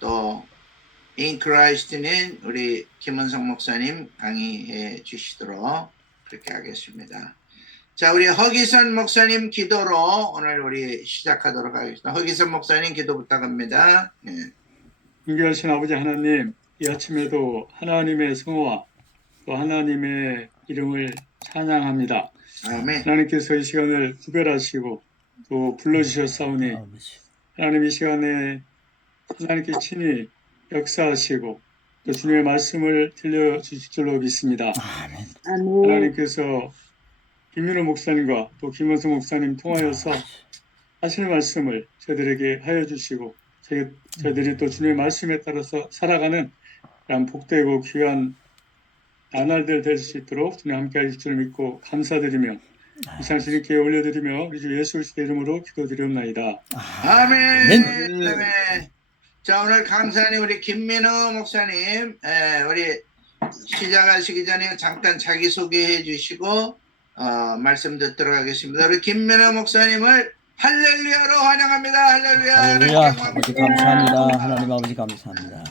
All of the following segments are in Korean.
또 In Christ는 우리 김은성 목사님 강의해 주시도록 그렇게 하겠습니다. 자, 우리 허기선 목사님 기도로 오늘 우리 시작하도록 하겠습니다. 허기선 목사님 기도 부탁합니다. 네. 존귀하신 아버지 하나님, 이 아침에도 하나님의 성호와 또 하나님의 이름을 찬양합니다. 아멘. 하나님께서 이 시간을 구별하시고 또 불러주셨사오니 하나님 이 시간에 하나님께 친히 역사하시고 또 주님의 말씀을 들려주실 줄로 믿습니다. 하나님께서 김민호 목사님과 또 김원수 목사님 통하여서 하실 말씀을 저희들에게 하여 주시고 저희들이 또 주님의 말씀에 따라서 살아가는 그런 복되고 귀한 나날들 될 수 있도록 주님 함께 하실 줄 믿고 감사드리며 이 시간 주님께 올려드리며 우리 주 예수 그리스도의 이름으로 기도드리옵나이다. 아멘. 아멘. 자, 오늘 강사님 우리 김민호 목사님 우리 시작하시기 전에 잠깐 자기소개해 주시고 말씀 듣도록 하겠습니다. 우리 김민호 목사님을 할렐루야로 환영합니다. 할렐루야. 할렐루야. 아버지 감사합니다. 하나님 아버지 감사합니다.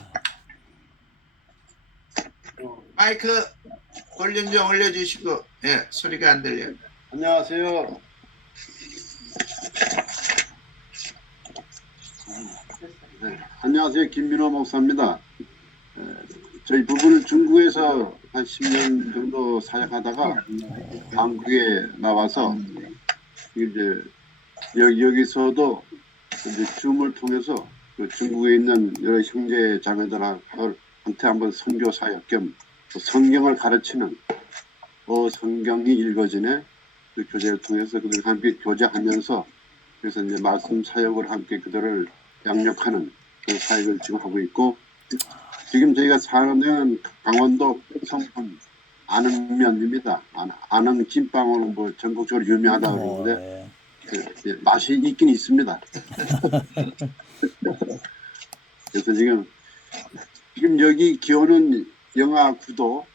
마이크 볼륨 좀 올려주시고 소리가 안 들려요. 안녕하세요. 안녕하세요. 김민호 목사입니다. 저희 부부는 중국에서 한 10년 정도 사역하다가 한국에 나와서 이제 여기서도 이제 줌을 통해서 그 중국에 있는 여러 형제 자매들한테 한번 선교 사역 겸 성경을 가르치는 성경이 읽어지네 그 교제를 통해서 그들 함께 교제하면서 그래서 이제 말씀 사역을 함께 그들을 양육하는 그 사역을 지금 하고 있고 지금 저희가 사는 데는 강원도 성군 안흥면입니다. 안흥 찐빵으로 뭐 전국적으로 유명하다 그러는데 그 맛이 있긴 있습니다. 그래서 지금 여기 기온은 영하 9도,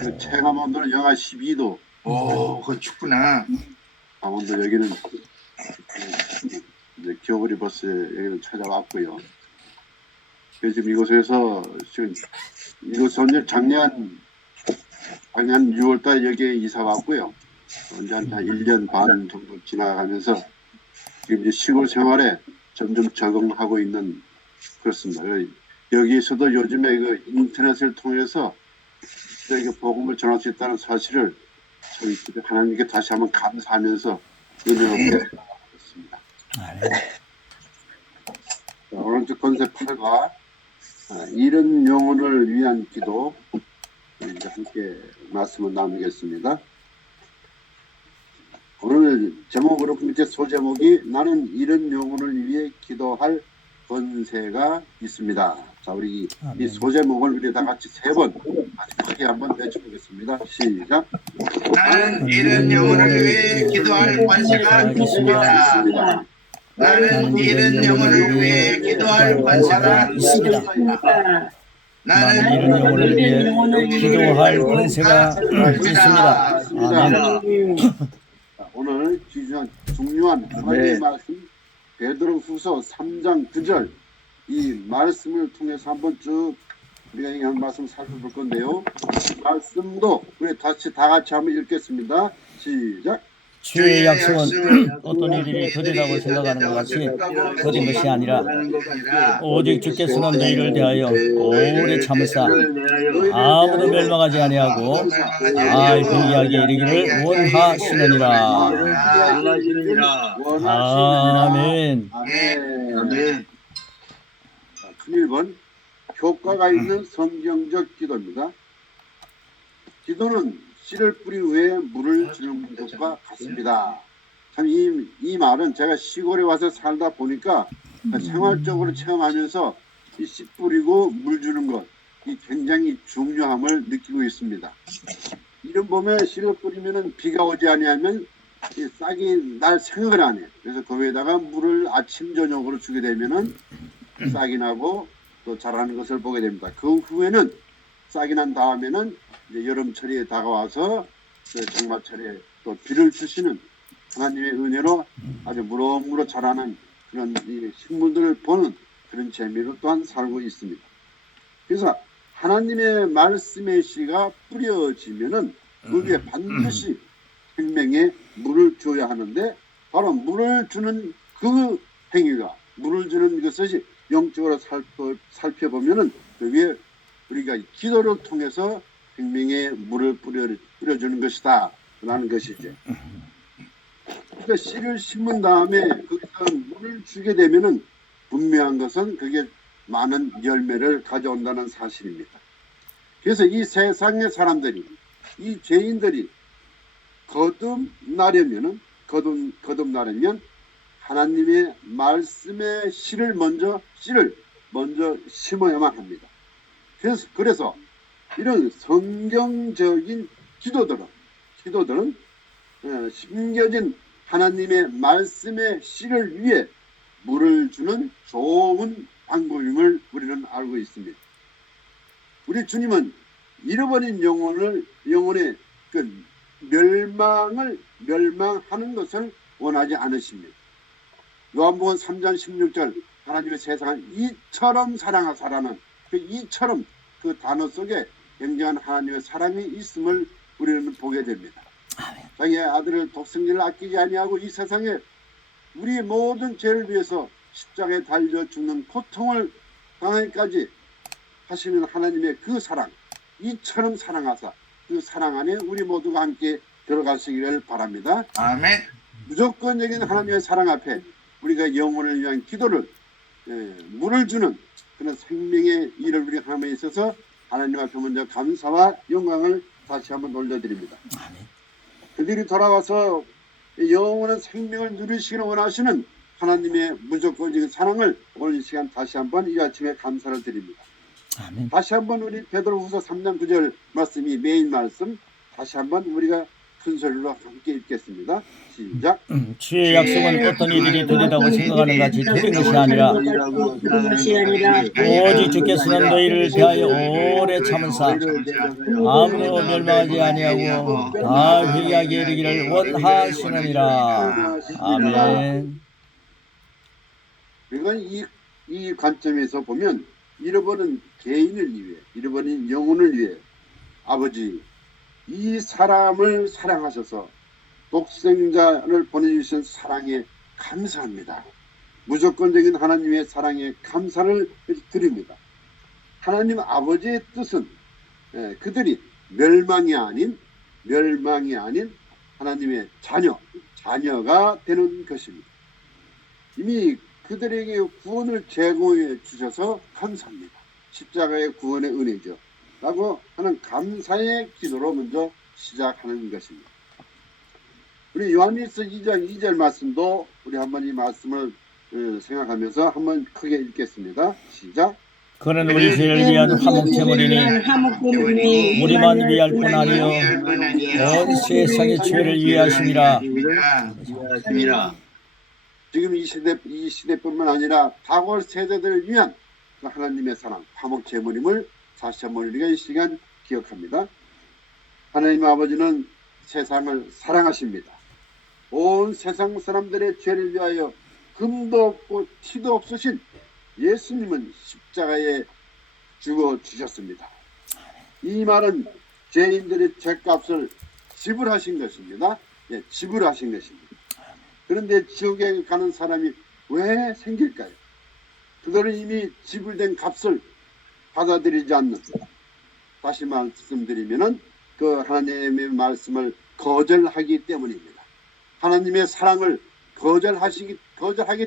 그 체감 온도는 영하 12도. 오, 그거 춥구나. 강원도 여기는 이제 겨울이 벌써 여기는 찾아왔고요. 그래서 지금 이곳에서 작년 6월달 여기에 이사 왔고요. 언제 한 1년 반 정도 지나가면서 지금 이제 시골 생활에 점점 적응하고 있는 그렇습니다. 여기에서도 요즘에 그 인터넷을 통해서 저희가 복음을 전할 수 있다는 사실을 저희 하나님께 다시 한번 감사하면서 은혜롭게 했습니다. 오늘 컨셉 8과 이런 영혼을 위한 기도 이제 함께 말씀을 나누겠습니다. 오늘 제목으로 밑에 소제목이 나는 이런 영혼을 위해 기도할 권세가 있습니다. 자, 우리 이 소제목을 우리 다 같이 3번 아주 크게 한번 외쳐보겠습니다. 시작. 나는 이런 영혼을 위해 기도할 권세가 있습니다. 나는 이런 영혼을 위해 기도할 권세가 있습니다. 나는 이런 영혼을 위해 기도할 권세가 있습니다. 아멘. 오늘 중요한 하나님의 말씀 베드로후서 3장 9절 이 말씀을 통해서 한번 쭉 우리가 한 말씀 살펴볼 건데요. 말씀도 우리 다시 다 같이 한번 읽겠습니다. 시작. 주의 약속은 어떤 이들이 더디다고 생각하는 것 같이 더딘 것이 아니라 오직 주께서는 너희를 대하여 오래 참으사 아무도 멸망하지 아니하고 불의하게 이르기를 원하시느니라. 아멘. 아멘. 1번 효과가 있는 성경적 기도입니다. 기도는 씨를 뿌린 후에 물을 주는 것과 같습니다. 참 이 말은 제가 시골에 와서 살다 보니까 생활적으로 체험하면서 이 씨 뿌리고 물 주는 것 이 굉장히 중요함을 느끼고 있습니다. 이런 봄에 씨를 뿌리면은 비가 오지 아니하면 싹이 날 생각을 안 해요. 그래서 거기에다가 물을 아침 저녁으로 주게 되면은 싹이 나고 또 자라는 것을 보게 됩니다. 그 후에는 싹이 난 다음에는 이제 여름철이 다가와서 장마철에 또 비를 주시는 하나님의 은혜로 아주 무럭무럭 자라는 그런 이 식물들을 보는 그런 재미로 또한 살고 있습니다. 그래서 하나님의 말씀의 씨가 뿌려지면은 그 위에 반드시 생명에 물을 줘야 하는데, 바로 물을 주는 그 행위가, 물을 주는 것을 영적으로 살펴보면은 그 위에 우리가 기도를 통해서 생명에 물을 뿌려주는 것이다 라는 것이죠. 그러니까 씨를 심은 다음에 거기서 물을 주게 되면은 분명한 것은 그게 많은 열매를 가져온다는 사실입니다. 그래서 이 세상의 사람들이, 이 죄인들이 거듭나려면 하나님의 말씀의 씨를 먼저 심어야만 합니다. 그래서 이런 성경적인 기도들은 심겨진 하나님의 말씀의 씨를 위해 물을 주는 좋은 방법임을 우리는 알고 있습니다. 우리 주님은 잃어버린 영혼의 그 멸망하는 것을 원하지 않으십니다. 요한복음 3장 16절 하나님의 세상을 이처럼 사랑하사라는 그 이처럼 그 단어 속에 굉장한 하나님의 사랑이 있음을 우리는 보게 됩니다. 자기의 아들을 독생자를 아끼지 아니하고 이 세상에 우리 모든 죄를 위해서 십자가에 달려 죽는 고통을 당하기까지 하시는 하나님의 그 사랑, 이처럼 사랑하사 그 사랑 안에 우리 모두가 함께 들어가시기를 바랍니다. 아멘. 무조건적인 하나님의 사랑 앞에 우리가 영혼을 위한 기도를 물을 주는 그런 생명의 일을 우리 하나님에 있어서 하나님 앞에 먼저 감사와 영광을 다시 한번 올려드립니다. 그들이 돌아와서 영원한 생명을 누리시기를 원하시는 하나님의 무조건적인 사랑을 오늘 이 시간 다시 한번 이 아침에 감사를 드립니다. 아멘. 다시 한번 우리 베드로후서 3장 9절 말씀이 메인 말씀, 다시 한번 우리가 큰 소리로 함께 읽겠습니다. 시작. 주의 약속은 어떤 이들이 되리라고 생각하는 같이 되는 것이 아니라 오직 주께서는 너희를 대하여 오래 참으사 아무도 멸망하지 아니하고 다 회개하게 이르기를 원하시느니라. 아멘. 그러니까 이 관점에서 보면 잃어버린 개인을 위해, 잃어버린 영혼을 위해 아버지 이 사람을 사랑하셔서 독생자를 보내주신 사랑에 감사합니다. 무조건적인 하나님의 사랑에 감사를 드립니다. 하나님 아버지의 뜻은 그들이 멸망이 아닌 하나님의 자녀가 되는 것입니다. 이미 그들에게 구원을 제공해 주셔서 감사합니다. 십자가의 구원의 은혜죠. 라고 하는 감사의 기도로 먼저 시작하는 것입니다. 우리 요한일서 2장 2절 말씀도 우리 한번 이 말씀을 생각하면서 한번 크게 읽겠습니다. 시작. 그는 우리 죄를 위한 화목제물이니 우리만 위할 뿐 아니요 온 세상의 죄를 위하심이라. 지금 이 시대뿐만 아니라 과거 세대들을 위한 그 하나님의 사랑, 화목제물임을 다시 한번 우리가 이 시간 기억합니다. 하나님 아버지는 세상을 사랑하십니다. 온 세상 사람들의 죄를 위하여 금도 없고 티도 없으신 예수님은 십자가에 죽어주셨습니다. 이 말은 죄인들의 죄값을 지불하신 것입니다. 지불하신 것입니다. 그런데 지옥에 가는 사람이 왜 생길까요? 그들은 이미 지불된 값을 받아들이지 않는, 다시 말씀드리면은 그 하나님의 말씀을 거절하기 때문입니다. 하나님의 사랑을 거절하기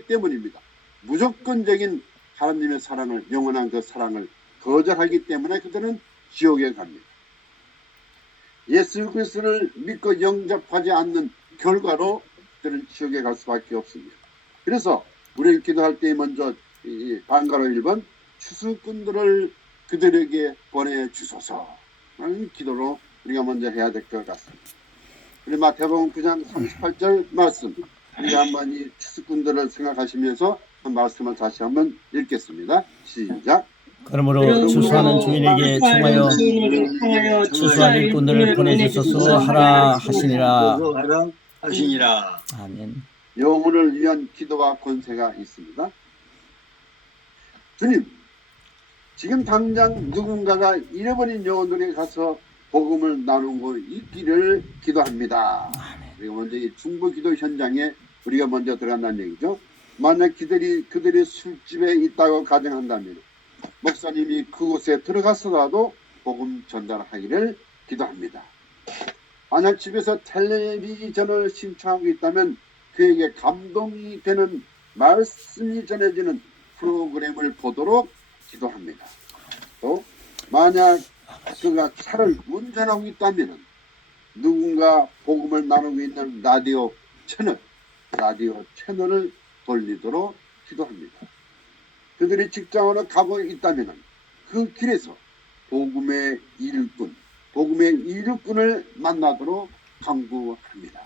때문입니다. 무조건적인 하나님의 사랑을, 영원한 그 사랑을 거절하기 때문에 그들은 지옥에 갑니다. 예수 그리스도를 믿고 영접하지 않는 결과로 그들은 지옥에 갈 수밖에 없습니다. 그래서 우리를 기도할 때 먼저 방가로 1번 추수꾼들을 그들에게 보내주소서 라는 기도로 우리가 먼저 해야 될 것 같습니다. 우리 마태복음 9장 38절 말씀, 우리 한번 이 추수꾼들을 생각하시면서 한 말씀을 다시 한번 읽겠습니다. 시작. 그러므로 추수하는 주인에게 청하여 추수한 일꾼들을 보내주소서 하라 하시니라. 아멘. 영혼을 위한 기도와 권세가 있습니다. 주님, 지금 당장 누군가가 잃어버린 영혼들에 가서 복음을 나누고 있기를 기도합니다. 우리가 먼저 이 중보 기도 현장에 우리가 먼저 들어간다는 얘기죠. 만약 그들이 술집에 있다고 가정한다면 목사님이 그곳에 들어가서라도 복음 전달하기를 기도합니다. 만약 집에서 텔레비전을 신청하고 있다면 그에게 감동이 되는 말씀이 전해지는 프로그램을 보도록 기도합니다. 또 만약 그가 차를 운전하고 있다면 누군가 복음을 나누고 있는 라디오 채널을 돌리도록 기도합니다. 그들이 직장으로 가고 있다면 그 길에서 복음의 일꾼을 만나도록 강구합니다.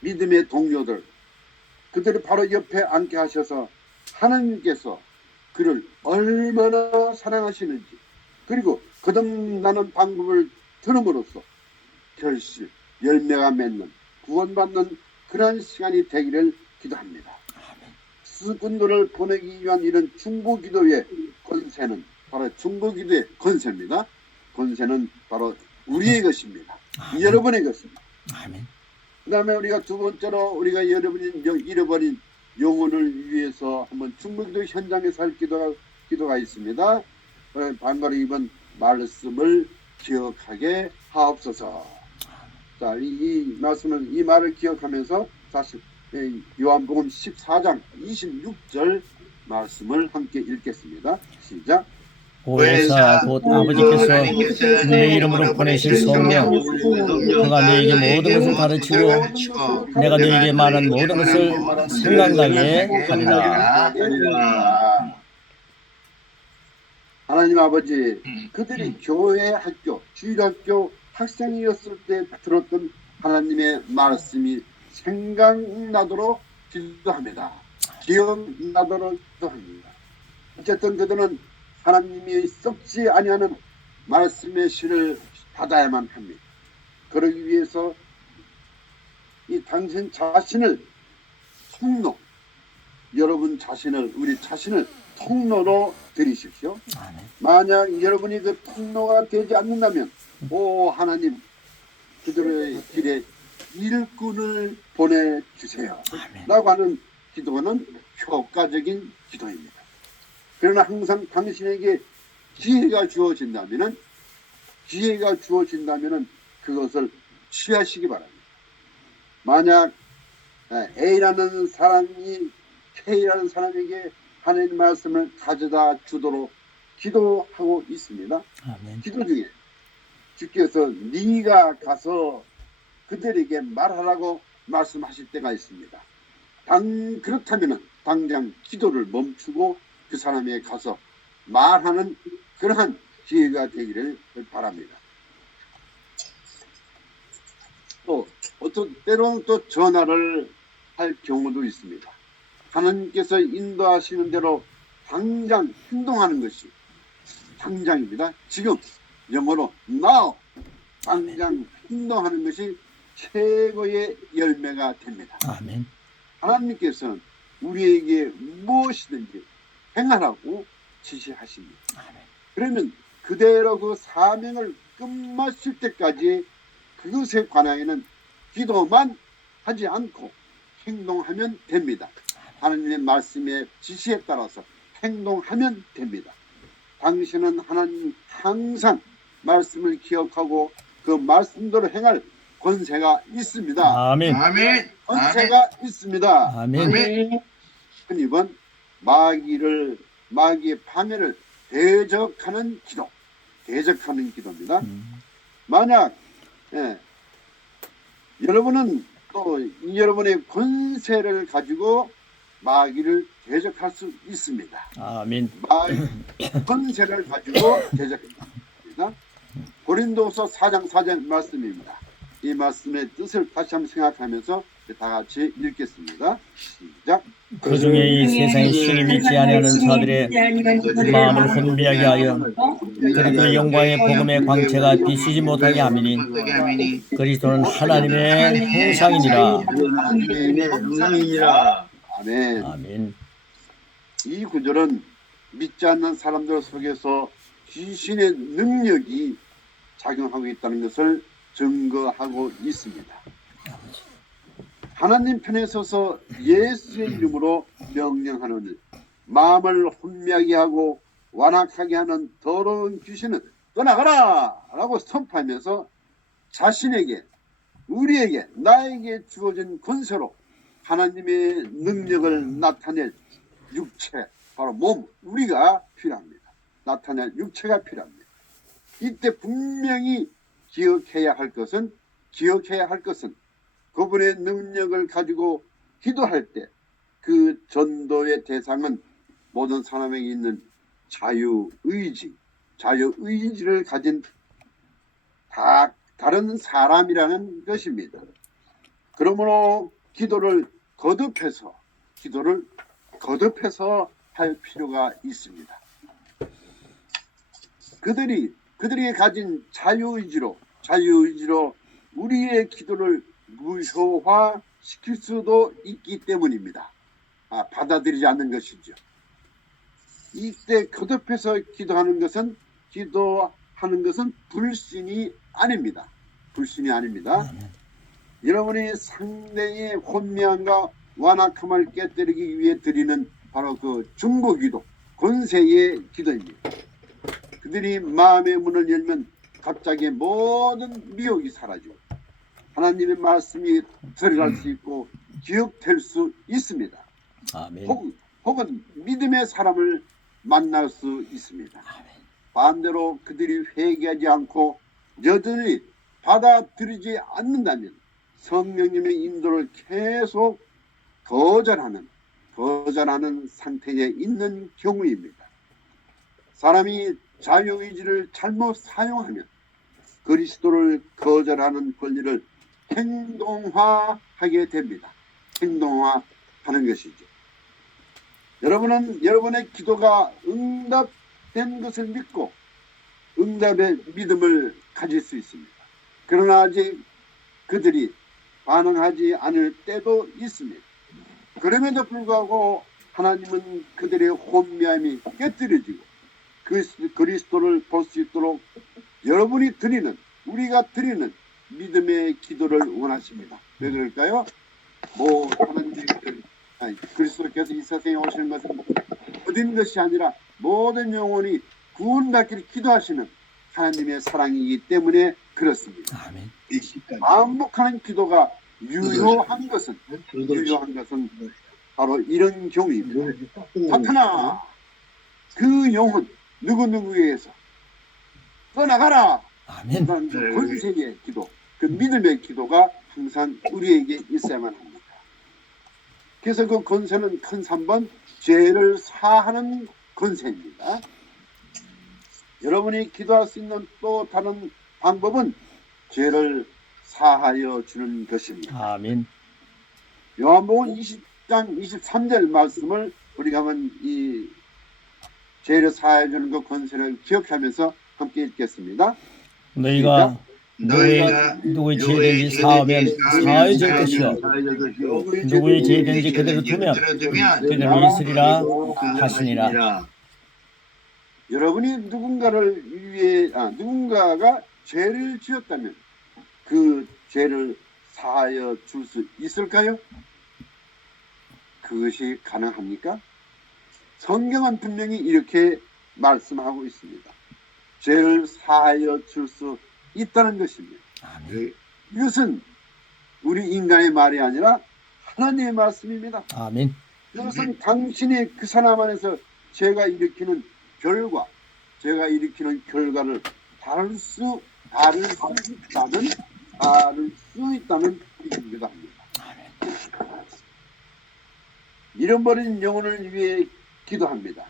믿음의 동료들, 그들을 바로 옆에 앉게 하셔서 하나님께서 그를 얼마나 사랑하시는지, 그리고 거듭나는 방법을 들음으로써 결실, 열매가 맺는, 구원받는 그러한 시간이 되기를 기도합니다. 수군들을 보내기 위한 이런 중보기도의 권세는 바로 중보기도의 권세입니다. 권세는 바로 우리의 것입니다. 여러분의 것입니다. 그 다음에 우리가 두 번째로 우리가 잃어버린 영혼을 위해서 한번 중보기도 현장에서 할 기도가 있습니다. 바로 이번 말씀을 기억하게 하옵소서. 자, 이 말을 기억하면서 사실 요한복음 14장 26절 말씀을 함께 읽겠습니다. 시작. 보혜사 곧 아버지께서 내 이름으로 보내실 성령, 그가 너에게 모든 것을 가르치고 내가 너에게 말한 모든 것을 생각나게 하리라. 하나님 아버지, 그들이 교회 학교, 주일학교 학생이었을 때 들었던 하나님의 말씀이 생각나도록 기도합니다. 기억나도록 기도합니다. 어쨌든 그들은 하나님이 썩지 아니하는 말씀의 실을 받아야만 합니다. 그러기 위해서 이 당신 자신을 우리 자신을 통로로 드리십시오. 만약 여러분이 그 통로가 되지 않는다면 하나님, 그들의 길에 일꾼을 보내주세요 라고 하는 기도는 효과적인 기도입니다. 그러나 항상 당신에게 기회가 주어진다면 그것을 취하시기 바랍니다. 만약 A라는 사람이 K라는 사람에게 하나님 말씀을 가져다 주도록 기도하고 있습니다. 기도 중에 주께서 네가 가서 그들에게 말하라고 말씀하실 때가 있습니다. 그렇다면 당장 기도를 멈추고 그 사람에게 가서 말하는 그러한 기회가 되기를 바랍니다. 또 때로는 또 전화를 할 경우도 있습니다. 하나님께서 인도하시는 대로 당장 행동하는 것이 당장입니다. 지금 영어로 now, 당장 행동하는 것이 최고의 열매가 됩니다. 아멘. 하나님께서는 우리에게 무엇이든지 행하라고 지시하십니다. 그러면 그대로 그 사명을 끝마칠 때까지 그것에 관하여는 기도만 하지 않고 행동하면 됩니다. 하나님의 말씀의 지시에 따라서 행동하면 됩니다. 당신은 하나님 항상 말씀을 기억하고 그 말씀대로 행할 권세가 있습니다. 아멘. 권세가 있습니다. 아멘. 이번 마귀의 방해를 대적하는 기도입니다. 만약 여러분은 또 여러분의 권세를 가지고 마귀를 대적할 수 있습니다. 아멘. 권세를 가지고 대적합니다. 고린도서 4장 4절 말씀입니다. 이 말씀의 뜻을 다시 한번 생각하면서 다 같이 읽겠습니다. 시작. 그 중에 이 세상에 신이 믿지 아니하는 자들의 마음을 혼미하게 하여 그리스도의 영광의 복음의 광채가 비치지 못하게 하미니 그리스도는 하나님의 형상이니라. 아멘. 아멘. 이 구절은 믿지 않는 사람들 속에서 귀신의 능력이 작용하고 있다는 것을 증거하고 있습니다. 하나님 편에 서서 예수의 이름으로 명령하노니 마음을 혼미하게 하고 완악하게 하는 더러운 귀신은 떠나가라! 라고 선포하면서 자신에게, 우리에게, 나에게 주어진 권세로 하나님의 능력을 나타낼 육체, 바로 몸, 우리가 필요합니다. 나타낼 육체가 필요합니다. 이때 분명히 기억해야 할 것은 그분의 능력을 가지고 기도할 때 그 전도의 대상은 모든 사람에게 있는 자유의지를 가진 다른 사람이라는 것입니다. 그러므로 기도를 거듭해서 할 필요가 있습니다. 그들이 가진 자유의지로 우리의 기도를 무효화시킬 수도 있기 때문입니다. 받아들이지 않는 것이죠. 이때 거듭해서 기도하는 것은 불신이 아닙니다. 여러분이 상대의 혼미함과 완악함을 깨뜨리기 위해 드리는 바로 그 중보기도, 권세의 기도입니다. 그들이 마음의 문을 열면 갑자기 모든 미혹이 사라지고 하나님의 말씀이 들어갈 수 있고 기억될 수 있습니다. 아멘. 혹은 믿음의 사람을 만날 수 있습니다. 반대로 그들이 회개하지 않고 여전히 받아들이지 않는다면 성령님의 인도를 계속 거절하는 상태에 있는 경우입니다. 사람이 자유의지를 잘못 사용하면 그리스도를 거절하는 권리를 행동화하게 됩니다. 행동화하는 것이죠. 여러분은 여러분의 기도가 응답된 것을 믿고 응답의 믿음을 가질 수 있습니다. 그러나 아직 그들이 반응하지 않을 때도 있습니다. 그럼에도 불구하고 하나님은 그들의 혼미함이 깨뜨려지고 그리스도를 볼 수 있도록 우리가 드리는 믿음의 기도를 원하십니다. 왜 그럴까요? 그리스도께서 이 세상에 오시는 것은 얻은 것이 아니라 모든 영혼이 구원받기를 기도하시는 하나님의 사랑이기 때문에 그렇습니다. 아멘. 반복하는 기도가 유효한 것은 바로 이런 경우입니다. 사탄아, 그 영혼 누구누구에게서 떠나가라! 아멘. 그 권세의 기도, 그 믿음의 기도가 항상 우리에게 있어야만 합니다. 그래서 그 권세는 큰 3번 죄를 사하는 권세입니다. 여러분이 기도할 수 있는 또 다른 방법은 죄를 사하여 주는 것입니다. 아멘. 요한복음 20장 23절 말씀을 우리가 한번 이 죄를 사하여 주는 그 권세를 기억하면서 함께 읽겠습니다. 너희가 누구의 죄든지 사하면 사해질 것이요 누구의 죄든지 그대로 두면 그대로 있으리라 하시니라. 여러분이 누군가가 죄를 지었다면 그 죄를 사하여 줄 수 있을까요? 그것이 가능합니까? 성경은 분명히 이렇게 말씀하고 있습니다. 죄를 사하여 줄 수 있다는 것입니다. 아멘. 이것은 우리 인간의 말이 아니라 하나님의 말씀입니다. 아멘. 이것은 당신이 그 사람 안에서 죄가 일으키는 결과를 다룰 수 있다는 뜻이기도 합니다. 잃어버린 영혼을 위해 기도합니다.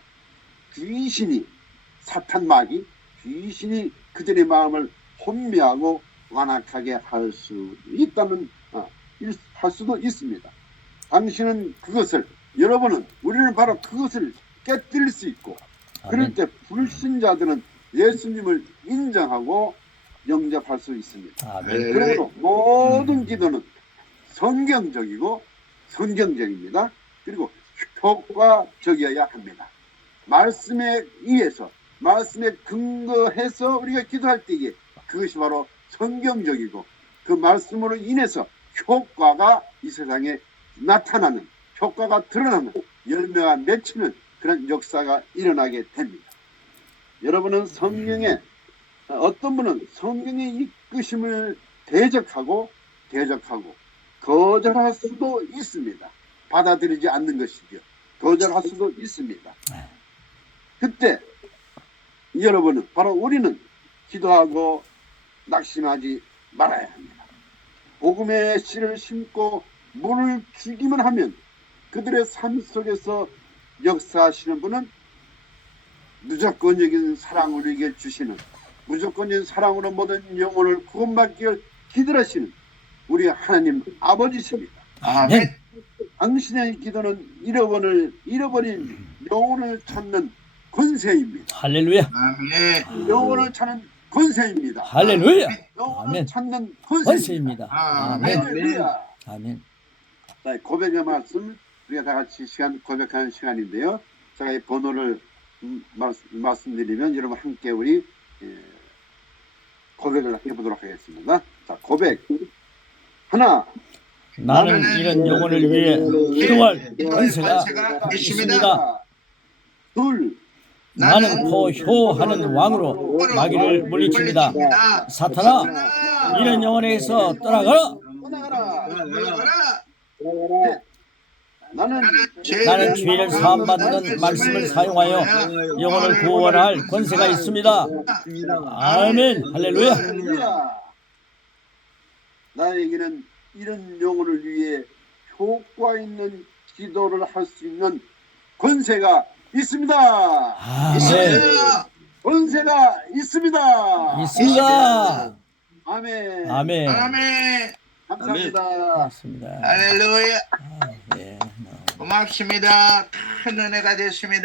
사탄 마귀 귀신이 그들의 마음을 혼미하고 완악하게 할 수도 있습니다. 우리는 바로 그것을 깨뜨릴 수 있고, 그럴 때 불신자들은 예수님을 인정하고 영접할 수 있습니다. 아멘. 그러므로 모든 기도는 성경적입니다. 그리고 효과적이어야 합니다. 말씀에 의해서 말씀에 근거해서 우리가 기도할 때에 그것이 바로 성경적이고 그 말씀으로 인해서 효과가 이 세상에 나타나는 효과가 드러나는 열매가 맺히는 그런 역사가 일어나게 됩니다. 여러분은 성경에 어떤 분은 성경의 이끄심을 대적하고 거절할 수도 있습니다. 받아들이지 않는 것이죠. 거절할 수도 있습니다. 그때 여러분은 바로 우리는 기도하고 낙심하지 말아야 합니다. 복음의 씨를 심고 물을 주기만 하면 그들의 삶 속에서 역사하시는 분은 무조건적인 사랑을 우리에게 주시는 무조건적인 사랑으로 모든 영혼을 구원받기를 기도하시는 우리 하나님 아버지십니다. 아멘. 당신의 기도는 잃어버린 영혼을 찾는 권세입니다. 할렐루야. 아멘. 영혼을 찾는 권세입니다. 할렐루야. 영혼을 아멘. 찾는 권세입니다. 아멘. 아멘. 할렐루야. 아멘. 자, 고백의 말씀 우리가 다 같이 고백하는 시간인데요. 제가 이 번호를 말씀드리면 여러분 함께 우리 고백을 해보도록 하겠습니다. 자, 고백 하나. 나는 이런 영혼을 위해 기도할 권세가 있습니다. 둘. 나는 포효하는 왕으로 마귀를 물리칩니다. 사탄아, 이런 영혼에서 떠나가라. 떠나가라. 나는 나는 죄를 사함받는 말씀을 사용하여 영혼을 구원할 권세가 있습니다. 아멘. 할렐루야. 할렐루야. 나에게는 이런 영혼을 위해 효과 있는 기도를 할 수 있는 권세가 있습니다. 아멘. 권세가 있습니다. 있습니다. 아멘. 아멘. 아멘. 감사합니다. 맞습니다. 할렐루야. 네. 고맙습니다. 큰 은혜가 됐습니다.